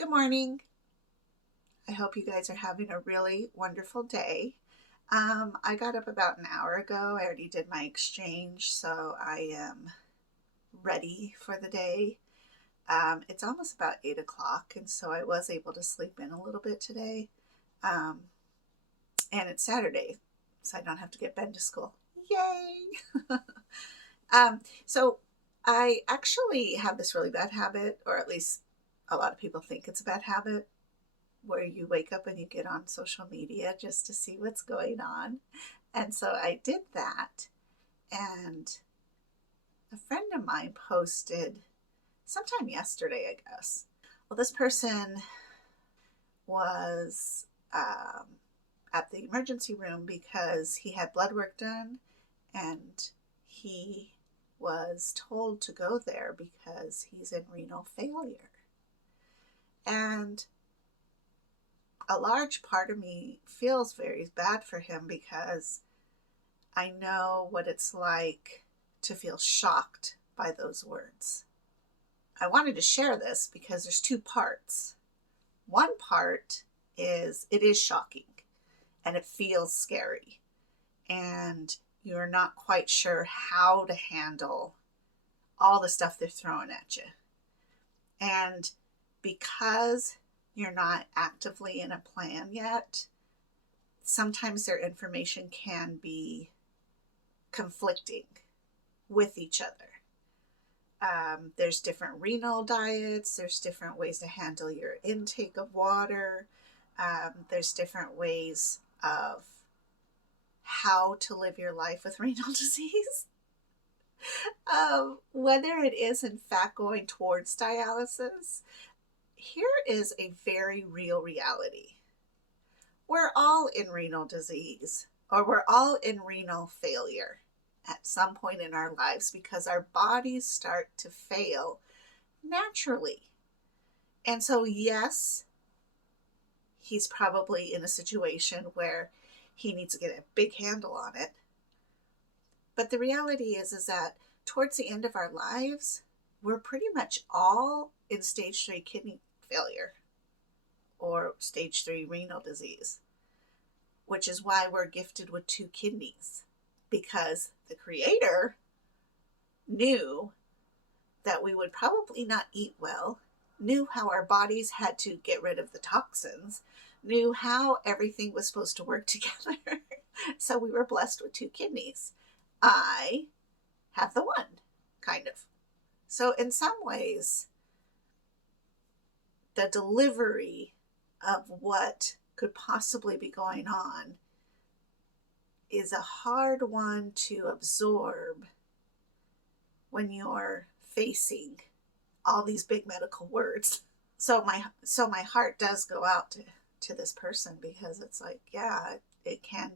Good morning. I hope you guys are having a really wonderful day. I got up about an hour ago. I already did my exchange, so I am ready for the day. It's almost about 8 o'clock, and so I was able to sleep in a little bit today. Um, and it's Saturday, so I don't have to get Ben to school. Yay! So I actually have this really bad habit, or at least a lot of people think it's a bad habit, where you wake up and you get on social media just to see what's going on. And so I did that. And a friend of mine posted sometime yesterday, I guess. Well, this person was at the emergency room because he had blood work done and he was told to go there because he's in renal failure. And a large part of me feels very bad for him because I know what it's like to feel shocked by those words. I wanted to share this because there's two parts. One part is it is shocking and it feels scary and you're not quite sure how to handle all the stuff they're throwing at you. And because you're not actively in a plan yet, sometimes their information can be conflicting with each other. There's different renal diets, there's different ways to handle your intake of water, there's different ways of how to live your life with renal disease. Whether it is in fact going towards dialysis, here is a very real reality. We're all in renal disease, or we're all in renal failure at some point in our lives because our bodies start to fail naturally. And so, yes, he's probably in a situation where he needs to get a big handle on it. But the reality is that towards the end of our lives, we're pretty much all in stage 3 kidney failure or stage 3 renal disease, which is why we're gifted with 2 kidneys, because the Creator knew that we would probably not eat well, knew how our bodies had to get rid of the toxins, knew how everything was supposed to work together. So we were blessed with 2 kidneys. I have the one, kind of. So in some ways, the delivery of what could possibly be going on is a hard one to absorb when you're facing all these big medical words. So my heart does go out to this person, because it's like, yeah, it can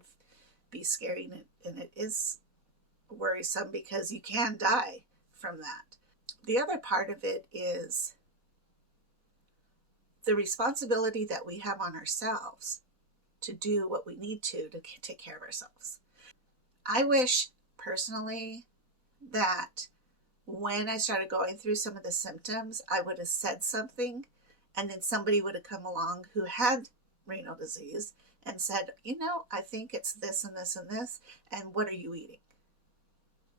be scary and it is worrisome because you can die from that. The other part of it is the responsibility that we have on ourselves to do what we need to take care of ourselves. I wish personally that when I started going through some of the symptoms, I would have said something and then somebody would have come along who had renal disease and said, I think it's this and this and this, and what are you eating?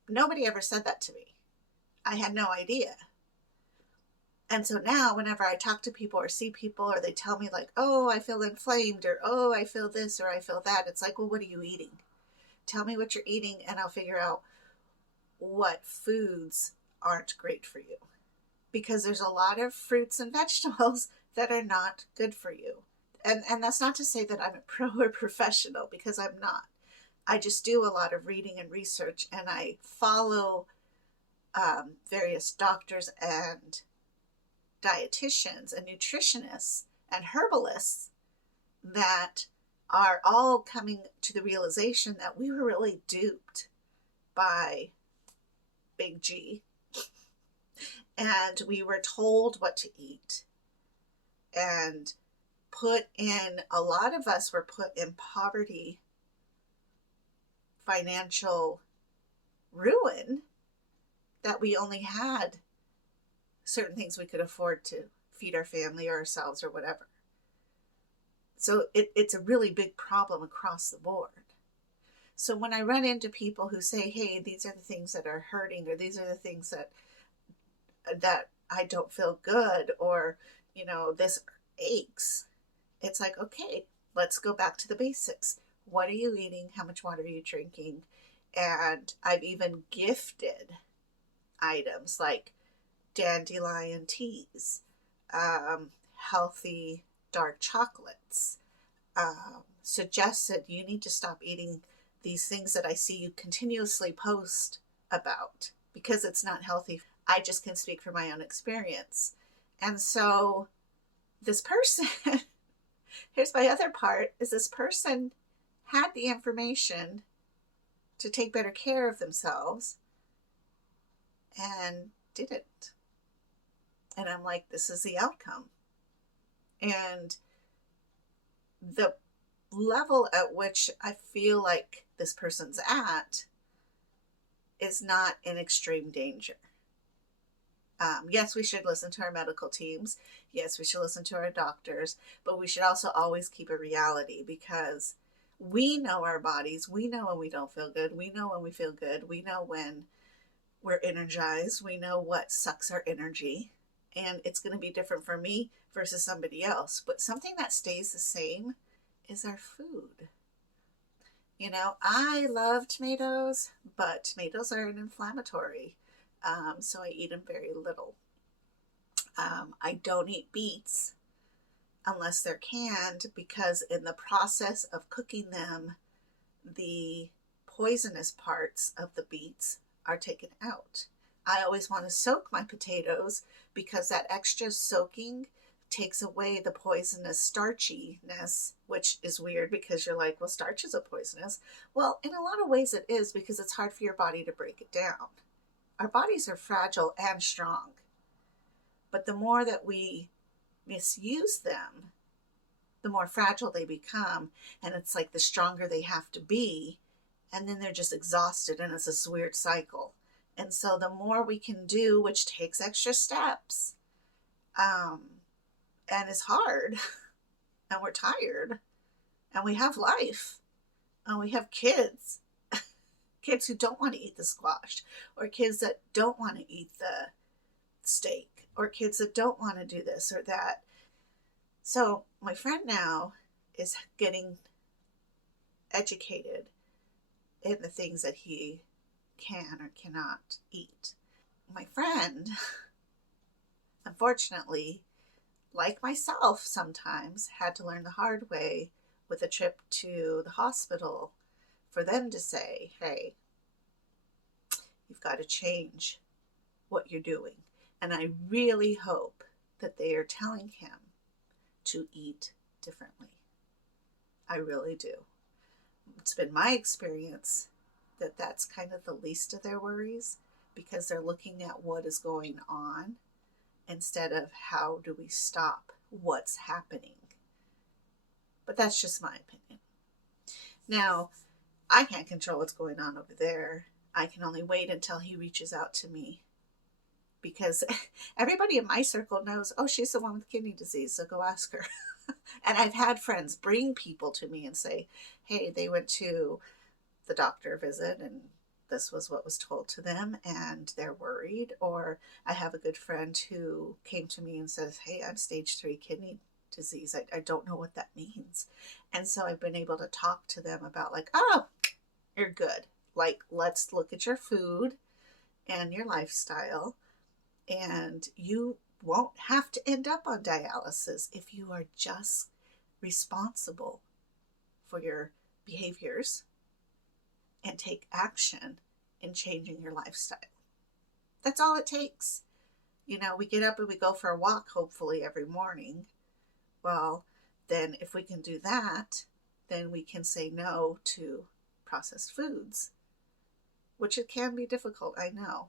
Nobody ever said that to me. I had no idea. And so now whenever I talk to people or see people, or they tell me like, oh, I feel inflamed, or oh, I feel this, or I feel that, it's like, well, what are you eating? Tell me what you're eating and I'll figure out what foods aren't great for you. Because there's a lot of fruits and vegetables that are not good for you. And that's not to say that I'm a pro or professional, because I'm not. I just do a lot of reading and research, and I follow various doctors and dietitians and nutritionists and herbalists that are all coming to the realization that we were really duped by Big G. And we were told what to eat. And a lot of us were put in poverty, financial ruin, that we only had certain things we could afford to feed our family or ourselves or whatever. So it's a really big problem across the board. So when I run into people who say, hey, these are the things that are hurting, or these are the things that I don't feel good, or, this aches, it's like, okay, let's go back to the basics. What are you eating? How much water are you drinking? And I've even gifted items like dandelion teas, healthy dark chocolates, suggested you need to stop eating these things that I see you continuously post about because it's not healthy. I just can speak from my own experience. And so this person, here's my other part, is this person had the information to take better care of themselves and didn't. And I'm like, this is the outcome. And the level at which I feel like this person's at is not in extreme danger. Yes, we should listen to our medical teams. Yes, we should listen to our doctors, but we should also always keep a reality, because we know our bodies. We know when we don't feel good. We know when we feel good. We know when we're energized. We know what sucks our energy. And it's going to be different for me versus somebody else. But something that stays the same is our food. I love tomatoes, but tomatoes are an inflammatory. So I eat them very little. I don't eat beets unless they're canned, because in the process of cooking them, the poisonous parts of the beets are taken out. I always want to soak my potatoes because that extra soaking takes away the poisonous starchiness, which is weird because you're like, well, starch is a poisonous. Well, in a lot of ways it is, because it's hard for your body to break it down. Our bodies are fragile and strong, but the more that we misuse them, the more fragile they become, and it's like the stronger they have to be, and then they're just exhausted, and it's this weird cycle. And so the more we can do, which takes extra steps, and is hard, and we're tired, and we have life, and we have kids, kids who don't want to eat the squash, or kids that don't want to eat the steak, or kids that don't want to do this or that. So my friend now is getting educated in the things that he can or cannot eat. My friend, unfortunately, like myself sometimes, had to learn the hard way with a trip to the hospital for them to say, hey, you've got to change what you're doing. And I really hope that they are telling him to eat differently. I really do. It's been my experience that that's kind of the least of their worries, because they're looking at what is going on instead of how do we stop what's happening. But that's just my opinion. Now, I can't control what's going on over there. I can only wait until he reaches out to me, because everybody in my circle knows, oh, she's the one with kidney disease, so go ask her. And I've had friends bring people to me and say, hey, they went to the doctor visit and this was what was told to them and they're worried. Or I have a good friend who came to me and says, hey, I'm stage 3 kidney disease. I don't know what that means. And so I've been able to talk to them about like, oh, you're good. Like, let's look at your food and your lifestyle, and you won't have to end up on dialysis if you are just responsible for your behaviors and take action in changing your lifestyle. That's all it takes. We get up and we go for a walk, hopefully every morning. Well, then if we can do that, then we can say no to processed foods, which it can be difficult, I know.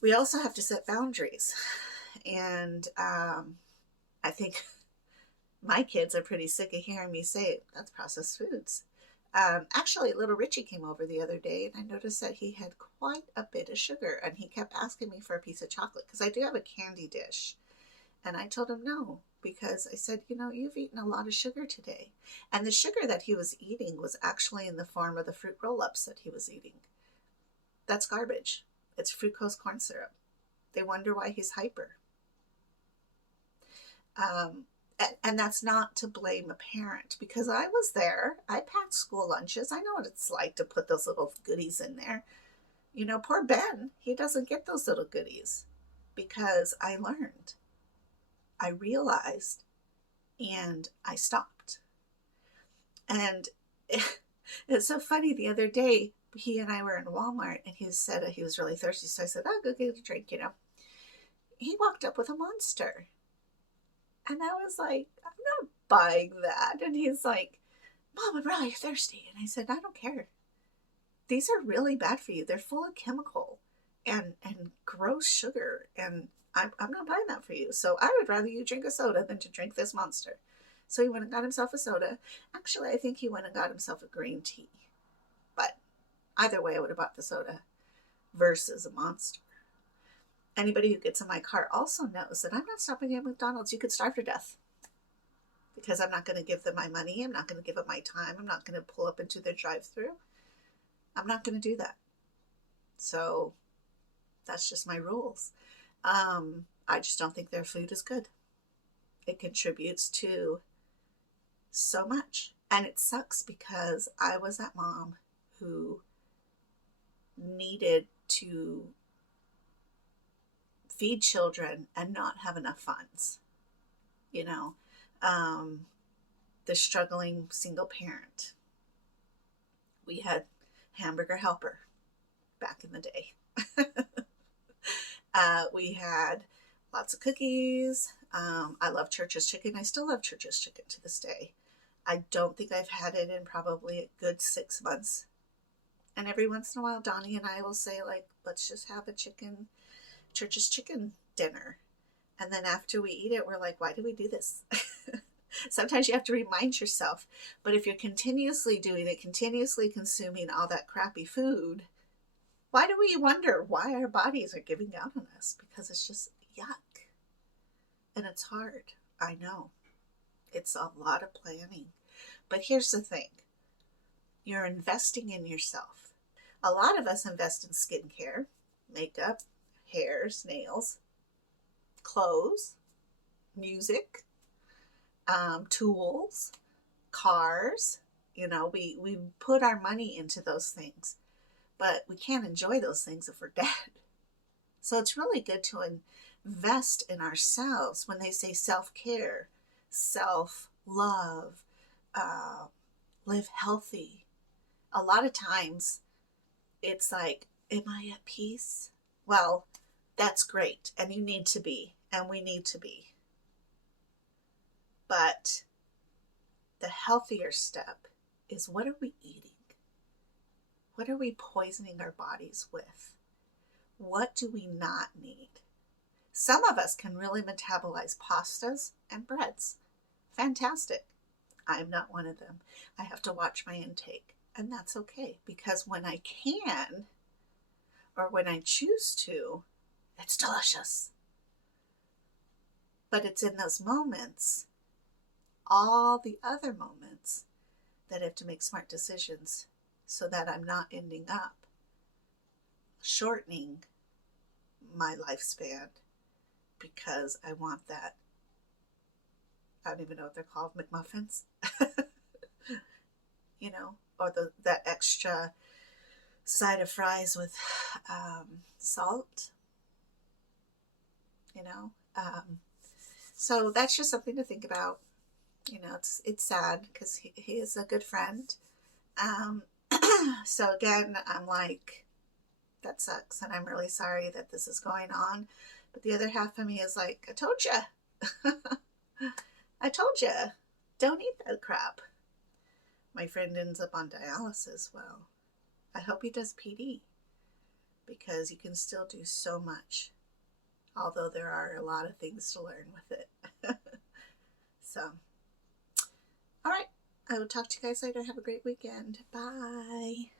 We also have to set boundaries. And I think my kids are pretty sick of hearing me say, that's processed foods. Actually, little Richie came over the other day, and I noticed that he had quite a bit of sugar, and he kept asking me for a piece of chocolate, because I do have a candy dish. And I told him no, because I said, you've eaten a lot of sugar today. And the sugar that he was eating was actually in the form of the fruit roll-ups that he was eating. That's garbage. It's fructose corn syrup. They wonder why he's hyper. And that's not to blame a parent, because I was there. I packed school lunches. I know what it's like to put those little goodies in there. Poor Ben, he doesn't get those little goodies, because I learned. I realized, and I stopped. And it's so funny. The other day, he and I were in Walmart, and he said he was really thirsty. So I said, "Oh, go get a drink." He walked up with a Monster. And I was like, "I'm not buying that." And he's like, "Mom, I'm really thirsty." And I said, "I don't care. These are really bad for you. They're full of chemical and gross sugar. And I'm not buying that for you. So I would rather you drink a soda than to drink this Monster." So he went and got himself a soda. Actually, I think he went and got himself a green tea. But either way, I would have bought the soda versus a Monster. Anybody who gets in my car also knows that I'm not stopping at McDonald's. You could starve to death, because I'm not going to give them my money. I'm not going to give up my time. I'm not going to pull up into their drive-thru. I'm not going to do that. So that's just my rules. I just don't think their food is good. It contributes to so much. And it sucks, because I was that mom who needed to feed children and not have enough funds. The struggling single parent. We had Hamburger Helper back in the day. We had lots of cookies. I love Church's chicken. I still love Church's chicken to this day. I don't think I've had it in probably a good 6 months. And every once in a while, Donnie and I will say, like, let's just have a Church's chicken dinner. And then after we eat it, we're like, why did we do this? Sometimes you have to remind yourself. But if you're continuously doing it, continuously consuming all that crappy food, why do we wonder why our bodies are giving out on us? Because it's just yuck. And it's hard. I know. It's a lot of planning. But here's the thing. You're investing in yourself. A lot of us invest in skincare, makeup, hairs, nails, clothes, music, tools, cars. We put our money into those things, but we can't enjoy those things if we're dead. So it's really good to invest in ourselves. When they say self-care, self-love, live healthy, a lot of times it's like, am I at peace? Well, that's great. And you need to be, and we need to be. But the healthier step is, what are we eating? What are we poisoning our bodies with? What do we not need? Some of us can really metabolize pastas and breads. Fantastic. I'm not one of them. I have to watch my intake. And that's okay, because when I can, or when I choose to, it's delicious. But it's in those moments, all the other moments, that I have to make smart decisions so that I'm not ending up shortening my lifespan because I want that. I don't even know what they're called, McMuffins. Or that extra side of fries with salt. So that's just something to think about. It's sad, because he is a good friend. So again, I'm like, that sucks, and I'm really sorry that this is going on. But the other half of me is like, I told you. I told you, don't eat that crap. My friend ends up on dialysis. Well, I hope he does PD, because you can still do so much, although there are a lot of things to learn with it. So, all right. I will talk to you guys later. Have a great weekend. Bye.